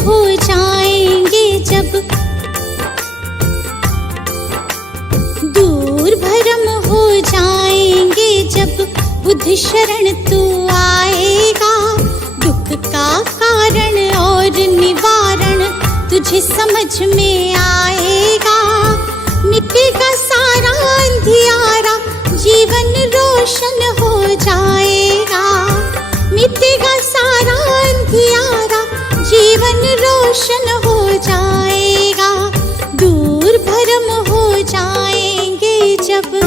हो जाएंगे जब, दूर भरम हो जाएंगे जब बुद्ध शरण तू आएगा। दुख का कारण और निवारण तुझे समझ में आएगा। मिटेगा सारा अंधियारा, जीवन रोशन हो जाएगा। मिटेगा सारा अंधियारा, जीवन रोशन हो जाएगा। दूर भरम हो जाएंगे जब।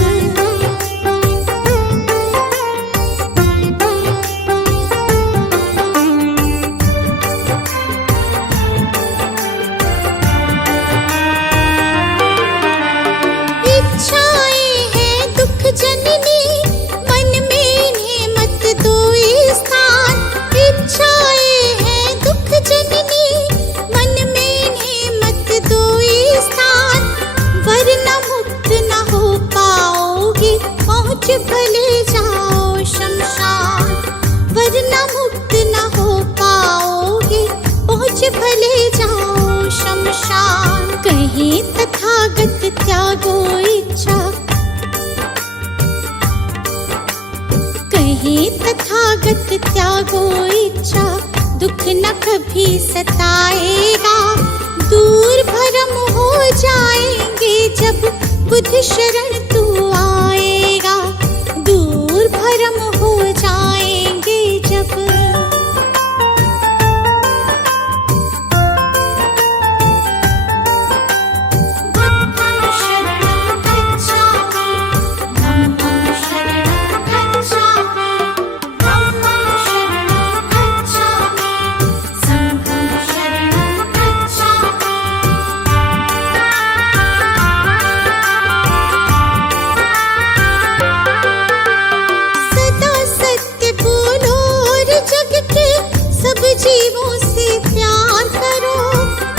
भले जाओ शमशान, वरना मुक्त न हो पाओगे। पहुँच भले जाओ शमशान। कहीं तथागत त्यागो इच्छा, कहीं तथागत त्यागो इच्छा। दुख न कभी सताएगा। दूर भरम हो जाएंगे जब बुद्ध शरण तू आएगा। दूर भरम हो जाएंगे जब। बुद्धं शरणं गच्छामि, धम्मं शरणं गच्छामि, धम्मं शरणं गच्छामि, संघं शरणं गच्छामि। जीवों से प्यार करो,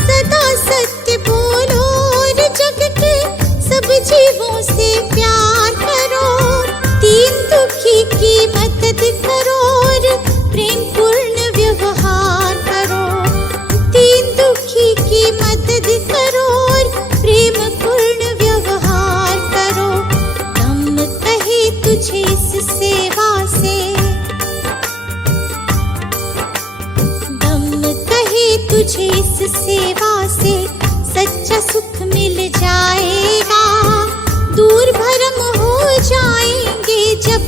सदा सत्य बोलो और जग के सब जीवों से प्यार करो। दीन दुखी की मदद करो और प्रेम पूर्ण व्यवहार करो। दीन दुखी की मदद करो और प्रेम पूर्ण व्यवहार करो। धम्म कहे तुझे इस सेवा से, तुझे इस सेवा से सच्चा सुख मिल जाएगा। दूर भरम हो जाएंगे जब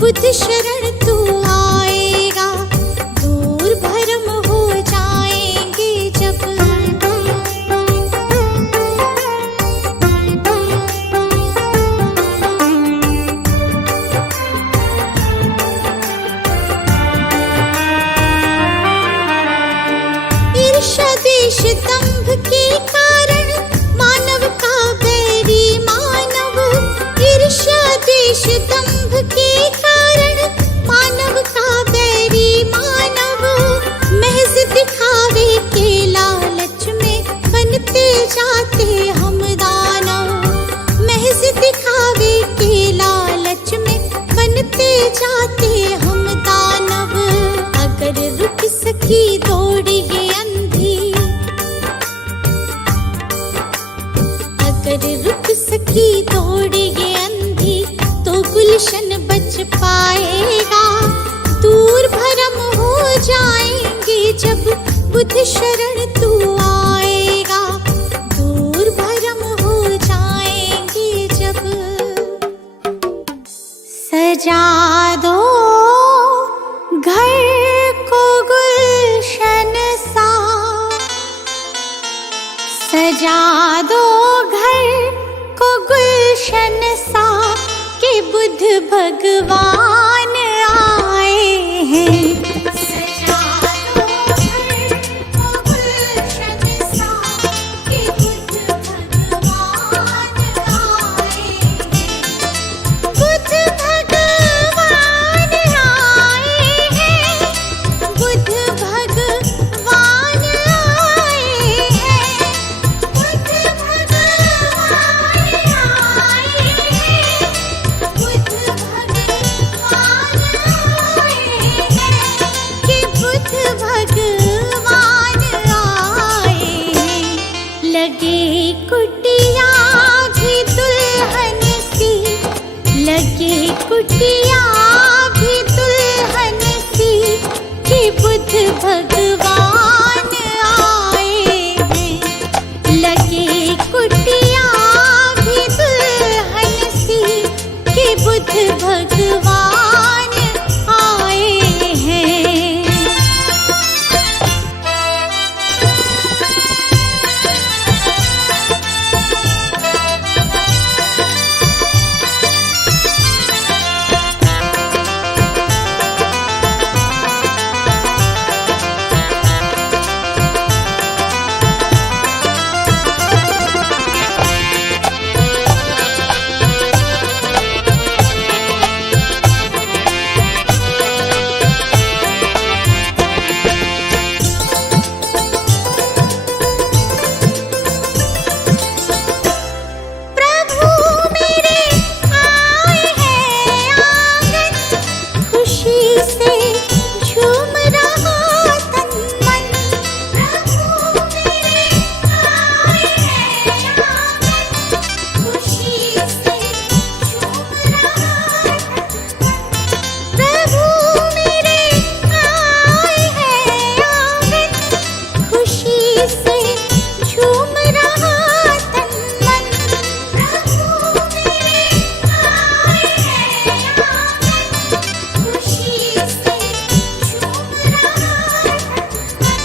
बुद्ध शरण तू आएगा। दूर भरम हो जाएंगे जब। द्वेष दंभ के कारण मानव का बैरी मानव। ईर्ष्या द्वेष दंभ के कारण मानव का बैरी मानव। महज दिखावे के लालच में बनते जाते हम दानव। महज दिखावे के लालच में बनते जाते हम दानव। अगर रुक सकी दौड़ ये अंधी, अगर रुक सकी दौड़ ये अंधी, तो गुलशन बच पाएगा। दूर भरम हो जाएंगे जब बुद्ध शरण तू आएगा। दूर भरम हो जाएंगे जब। सजा दो घर को गुलशन सा, सजा दो घर को गुलशन सा, कि बुद्ध भगवान आए हैं। सजा दो घर को गुलशन सा, कि बुद्ध भगवान आए हैं। बुद्ध भगवान आए हैं। बुद्ध भगवान आए हैं। बुद्ध भगवान आए हैं। बुद्ध भगवान खुशी से झूम रहा तन मन। प्रभु मेरे आए हैं आंगन, खुशी से झूम रहा तन मन।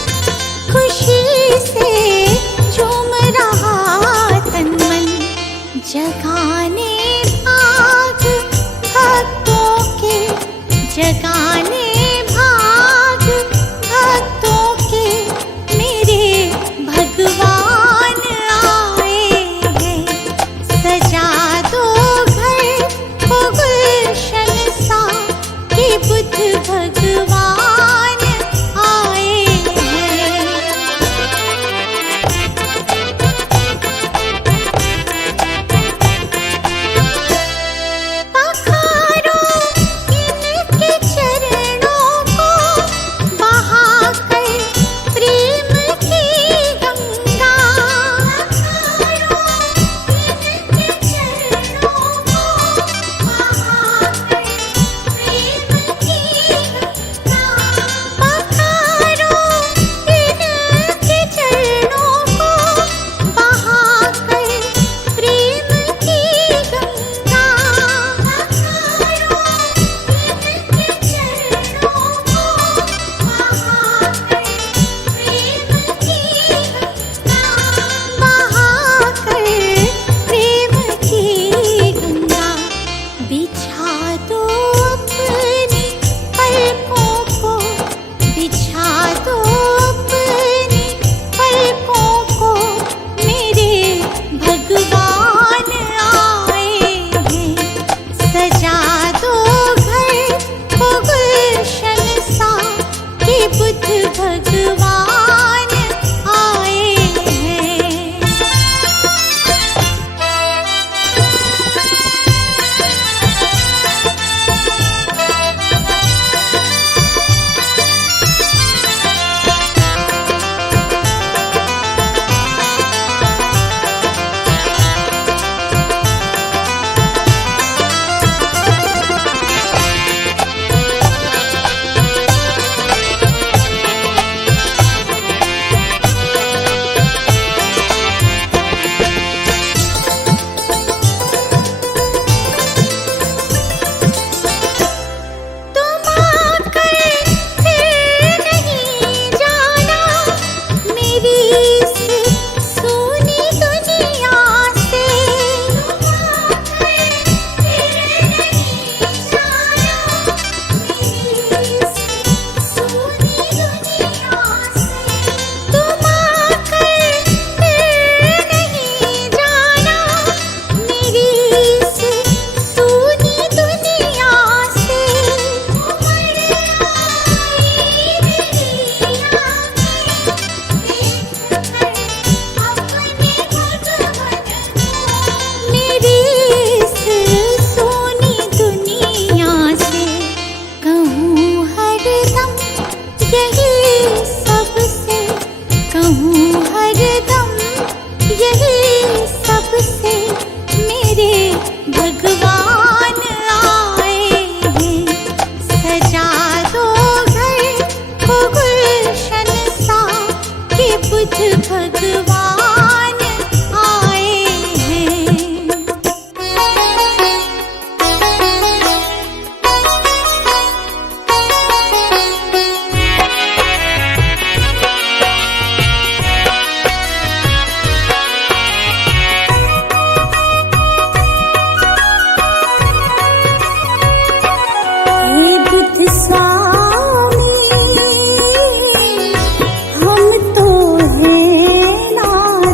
खुशी से झूम रहा तन मन। जगाने भाग भक्तों के, जगाने भाग भक्तों के, मेरे भगवान आए हैं। सजा दो घर को गुलशन सा, कि बुद्ध भगवान आए हैं। पखारो इनके चरणों को, बहाकर प्रेम की गंगा। पखारो इनके चरणों को, बहाकर प्रेम की गंगा। पखारो इनके चरणों को, बहाकर प्रेम की गंगा। पखारो इनके चरणों को, बहाकर प्रेम की गंगा। बहाकर प्रेम की गंगा। बिछा दो अपनी पलकों को, बिछा दो अपनी पलकों को, मेरे भगवान आए हैं। सजा दो घर को गुलशन सा, कि बुद्ध भगवान आए हैं। तुम आकर फिर नहीं जाना मेरी इस सूनी दुनिया से। तुम आकर फिर नहीं जाना मेरी इस सूनी दुनिया से। तुम आकर फिर नहीं जाना मेरी इस सूनी दुनिया से। उमड़ आई मेरी आंखें, देखकर अपने भगवन को। मेरी इस सूनी दुनिया से कहूँ हरदम यही सबसे, कहूँ हरदम यही सबसे, मेरे भगवान आए हैं। सजा दो घर को गुलशन सा, कि बुद्ध भगवान आए हैं। हे बुद्ध स्वामी, हम तो हैं नादान।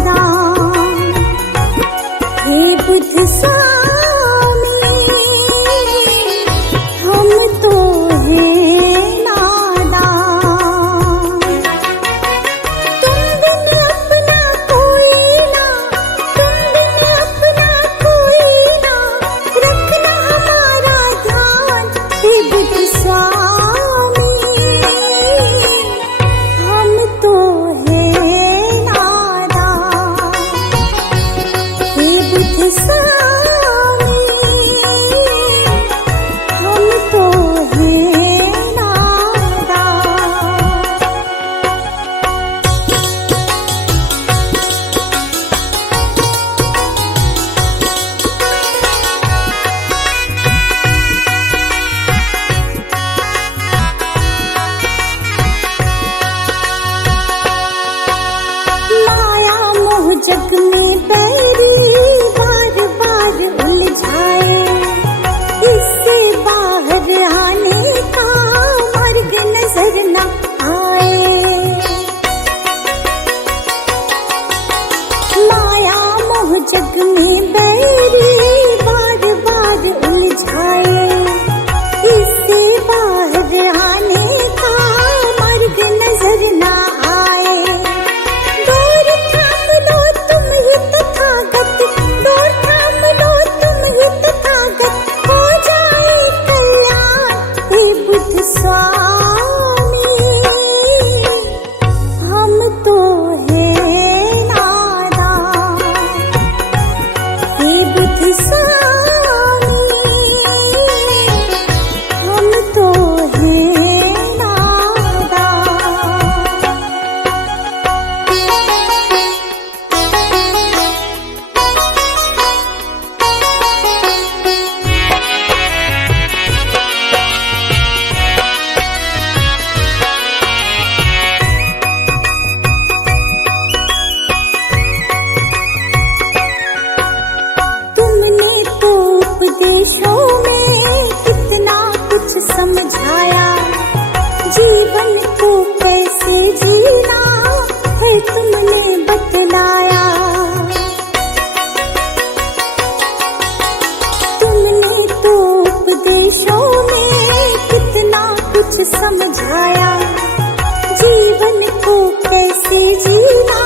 आग में बैरी बार बार उलझाए, इससे बाहर आने का मार्ग नजर ना आए। डोर थाम लो तुम ही तथागत, डोर थाम लो तुम ही तथागत, हो जाए कल्याण हे बुद्ध स्वामी। हम तो हैं नादान हे बुद्ध स्वामी, हम तो हैं नादान। तुमने तो उपदेशों में कितना कुछ समझाया, जीवन को कैसे जीना है तुमने बतलाया। तुमने तो उपदेशों में कितना कुछ समझाया, जीवन को कैसे जीना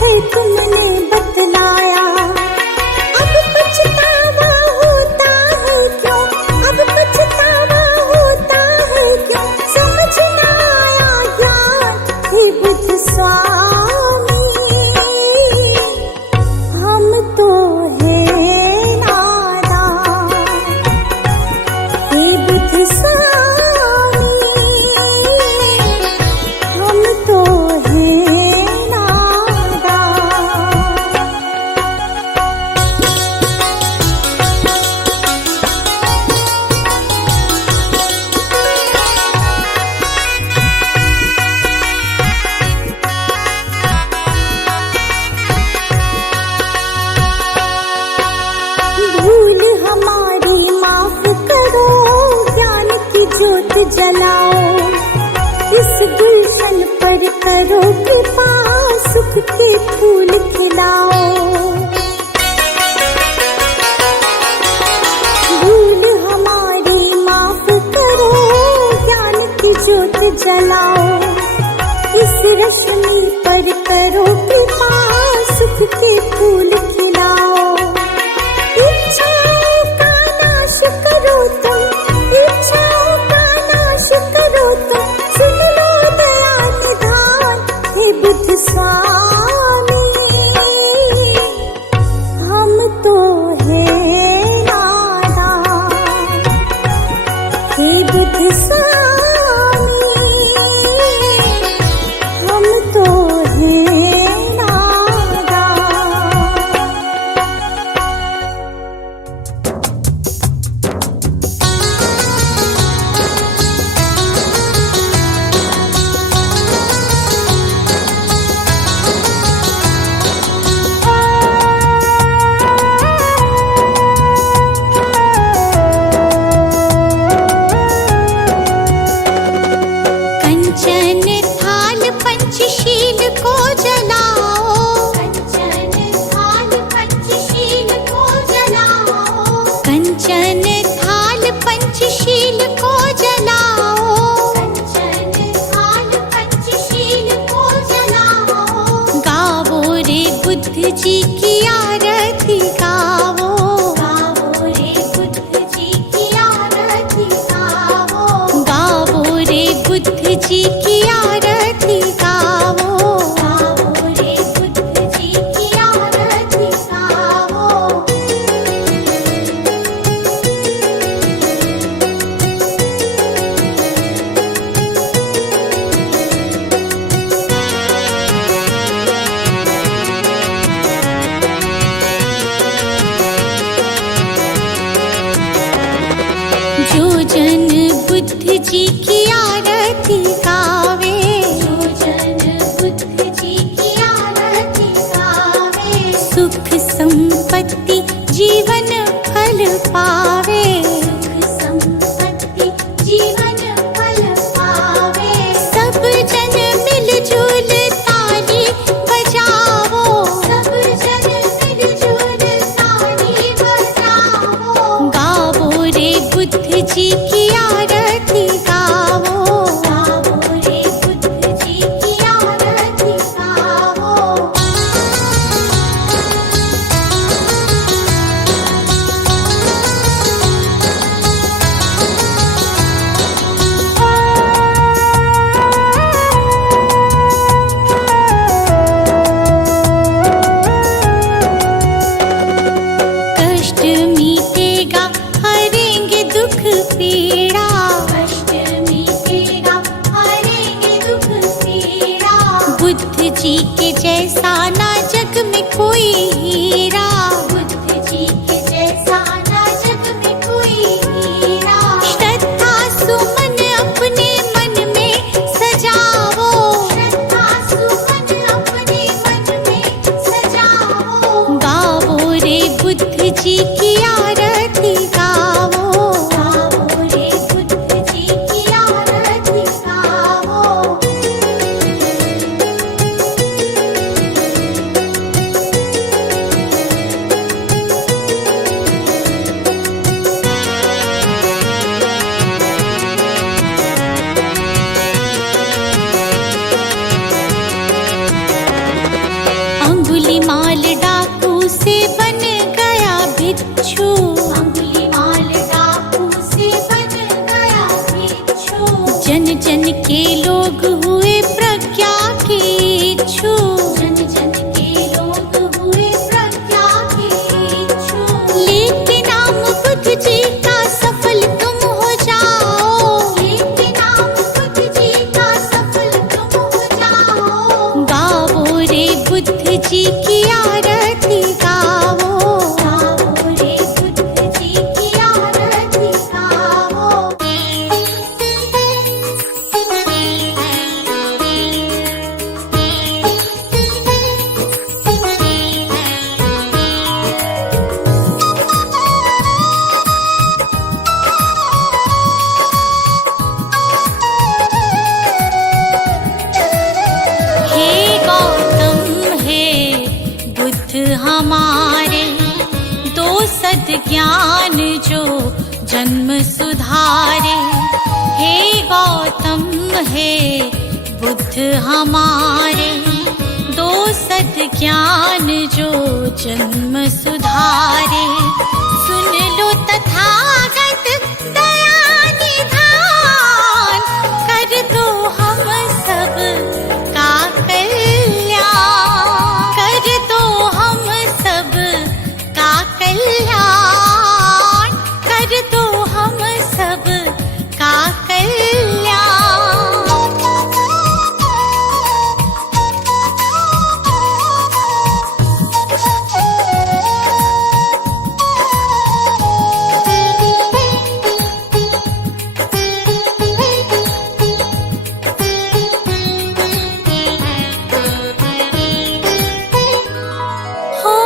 है तुमने बतलाया। अब पछतावा होता है क्यों, अब पछतावा होता है क्यों, समझ ना आया ज्ञान हे बुद्ध स्वामी। हम तो हैं नादान हे बुद्ध स्वामी, हम तो हैं नादान। भूल हमारी माफ करो, ज्ञान की ज्योत जलाओ, इस गुलशन पर करो कृपा, सुख के फूल खिलाओ। भूल हमारी माफ करो, ज्ञान की ज्योत जलाओ, इस रश्मि पर करो कृपा, सुख के फूल खिलाओ। इच्छाओं का नाश करो तुम, इच्छाओं का नाश करो तुम, सुन लो दया निधान हे बुद्ध स्वामी। हम तो हैं नादान हे बुद्ध स्वामी, हम तो हैं नादान। कंचन थाल पंचशील को जलाओ, कंचन थाल पंचशील को जलाओ, कंचन थाल पंचशील को जलाओ, कंचन थाल पंचशील को जलाओ। गावो रे बुद्ध जी की आरती गावो, गावो रे बुद्ध जी की आरती गावो, गावो रे बुद्ध जी की आरती गावो, गावो रे बुद्ध जी की आरती गावो। जैसा ना जग में कोई हीरा, बुद्ध जी के जैसा ना जग में कोई हीरा। श्रद्धा सुमन अपने मन में सजाओ, श्रद्धा सुमन अपने मन में सजाओ। गाओ रे बुद्ध जी की आरती गाओ, गाओ रे बुद्ध जी की आरती गाओ। अंगुलीमाल डाकू से बन गया भिक्षु, अंगुलीमाल डाकू से बन गया भिक्षु। जन जन के लोग हुए प्रज्ञा के इच्छु, जन जन के लोग हुए प्रज्ञा के इच्छु। लेके नाम बुद्ध जी का सफल तुम हो जाओ, लेके नाम बुद्ध जी का सफल तुम हो जाओ। गाओ रे बुद्ध जी की आरती गाओ, गाओ रे बुद्ध जी की आरती गाओ। हे गौतम हे बुद्ध हमारे, दो सद ज्ञान जो जन्म सुधारे। हे गौतम हे बुद्ध हमारे, दो सद ज्ञान जो जन्म सुधारे। सुन लो तथागत दया निधान, कर दो हम सब का कल्याण, कर दो हम सब का कल्याण, कर दो हम सब का कल्याण। हो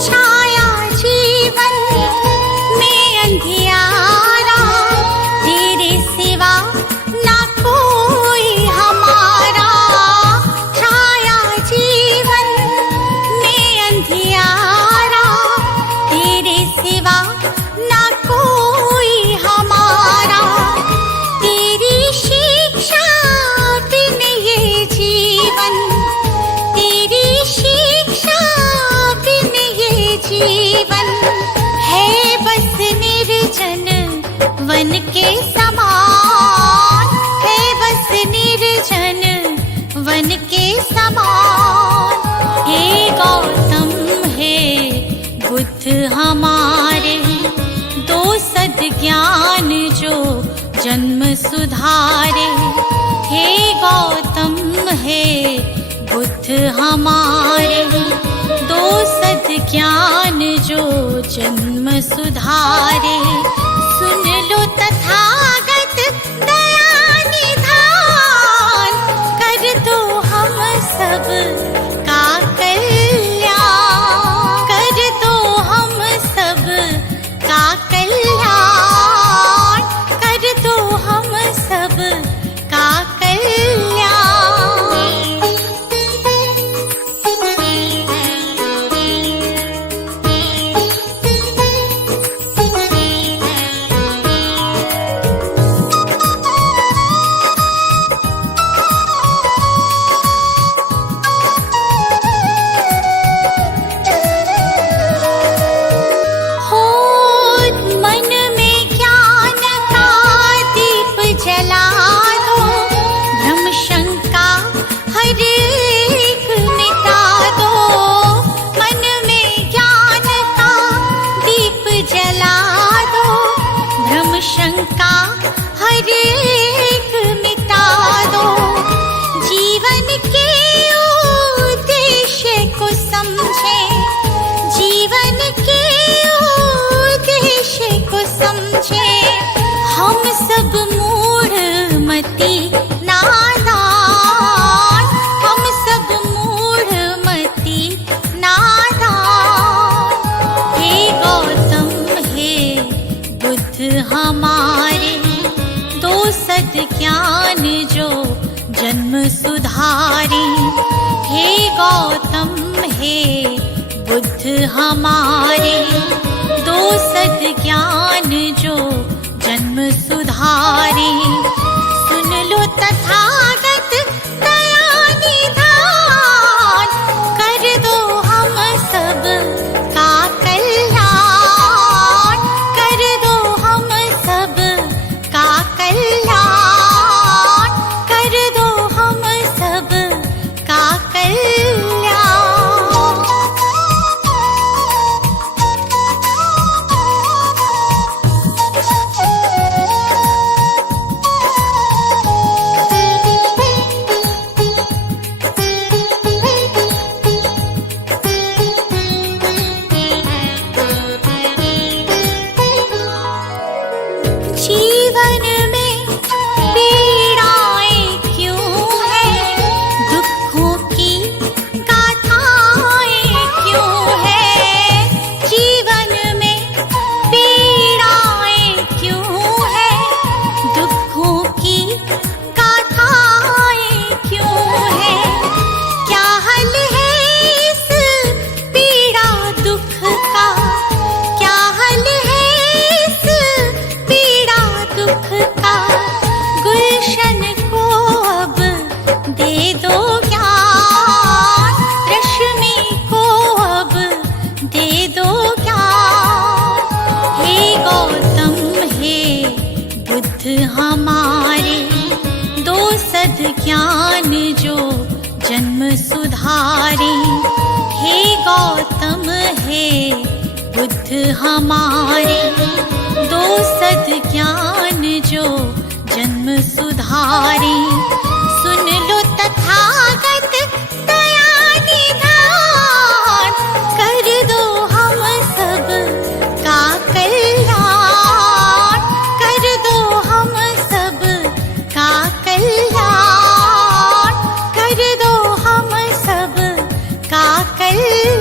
छाया जीवन में अंधियारा, तेरे सिवा ना कोई हमारा। छाया जीवन में अंधियारा, तेरे सिवा ना कोई हमारा। तेरी शिक्षा बिन ये जीवन, तेरी शिक्षा बिन ये जीवन है बस निर्जन वन के समान, है बस निर्जन वन के समान। हे गौतम हे बुद्ध हमारे, दो सद ज्ञान जो जन्म सुधारे। हे गौतम हे बुद्ध हमारे, दो सद ज्ञान जो जन्म सुधारे। सुन लो तथागत दया निधान, कर दो हम सब का कल्याण, कर दो हम सब का कल्याण, कर दो हम सब का कल्याण। ज्ञान जो जन्म सुधारे। हे गौतम हे बुद्ध हमारे, दो सद ज्ञान जो जन्म सुधारे। सुन लो तथागत दया निधान, कर दो हम सब का कल्याण, कर दो हम सब का कल्याण, कर दो हम सब का कल्याण। जीवन में पीड़ाएं क्यों हैं, दुखों की गाथाएं क्यों हैं। जीवन में पीड़ाएं क्यों हैं, दुखों की गाथाएं क्यों हैं। क्या हल है इस पीड़ा दुख का, क्या हल है इस पीड़ा दुख का। गुलशन को अब दे दो ज्ञान, रश्मि को अब दे दो ज्ञान। हे गौतम हे बुद्ध हमारे, दो सद ज्ञान जो जन्म सुधारे। हे गौतम हे बुद्ध हमारे, दो सद ज्ञान जो जन्म सुधारे। सुन लो तथागत दया निधान, कर दो हम सब का कल्याण, कर दो हम सब का कल्याण, कर दो हम सब का कल्याण।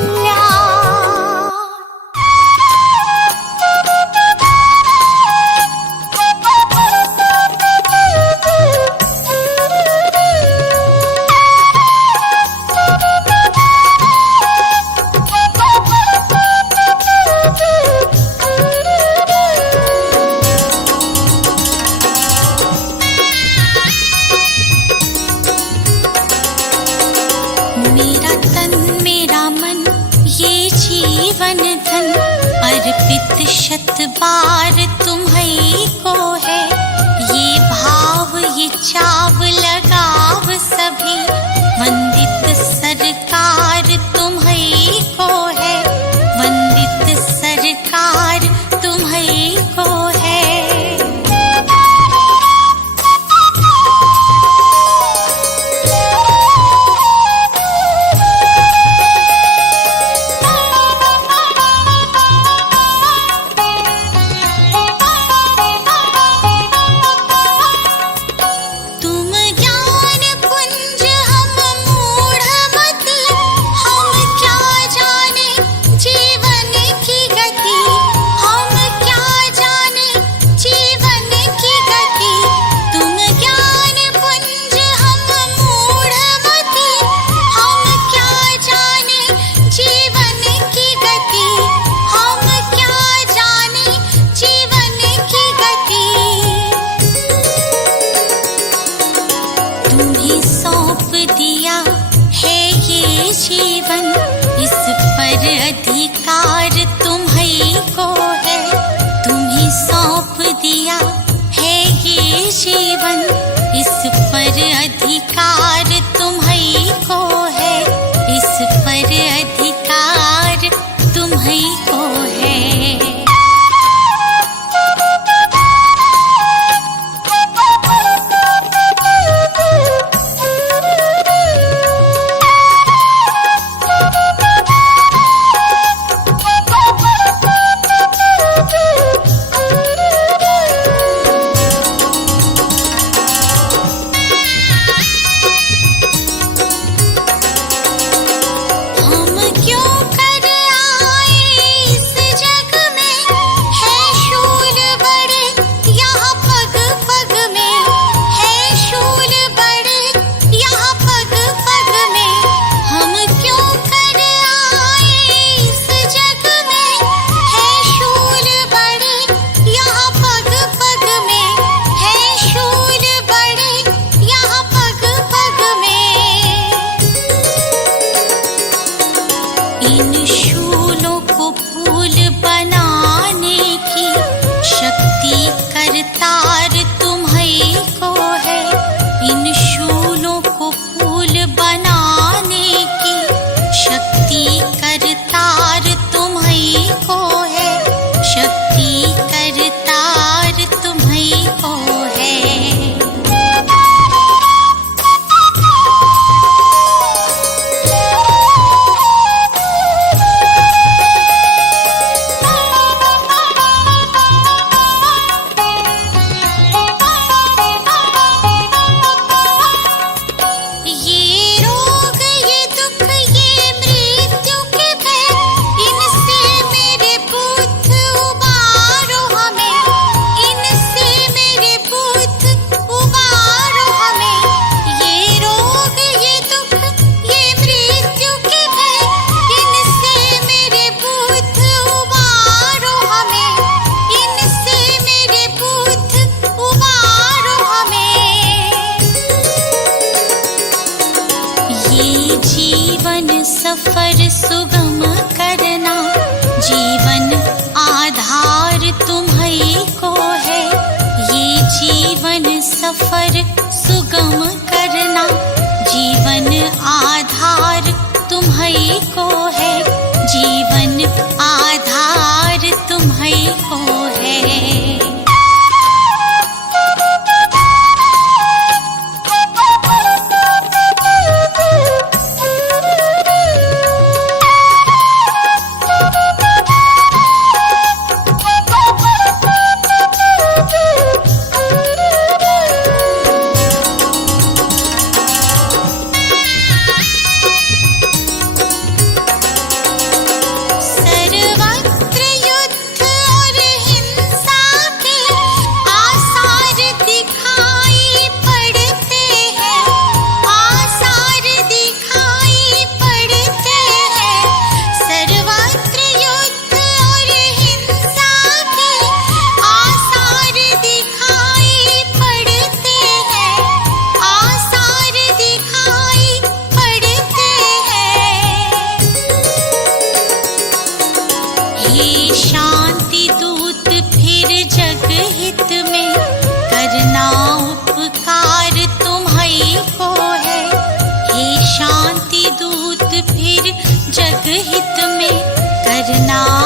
मेरा तन मेरा मन ये जीवन धन, अर्पित शत बार तुम्हीं को है। ये भाव ये चाव लगाव सभी, वंदित सरकार तुम्हीं को है, वंदित सरकार तुम्हीं को है। अधिकार तुम्हीं को है, तुम्हीं सौंप दिया है ये जीवन, इस पर अधिकार तुम्हीं को है, इस पर अधिकार तुम्हीं को है। हम क्यों कर आए इन शूलों को फूल बनाने की शक्ति करतार तुम्हीं को है। इन शूलों को फूल बनाने की शक्ति करतार तुम्हीं को है। शक्ति करतार तुम्हीं को है। सफर सुगम करना जीवन आधार तुम्हीं को है। ये जीवन सफर सुगम करना जीवन आधार तुम्हीं को है। जीवन आधार तुम्हीं को है। शांति दूत फिर जग हित में करना उपकार तुम्हीं को है। हे शांति दूत फिर जग हित में करना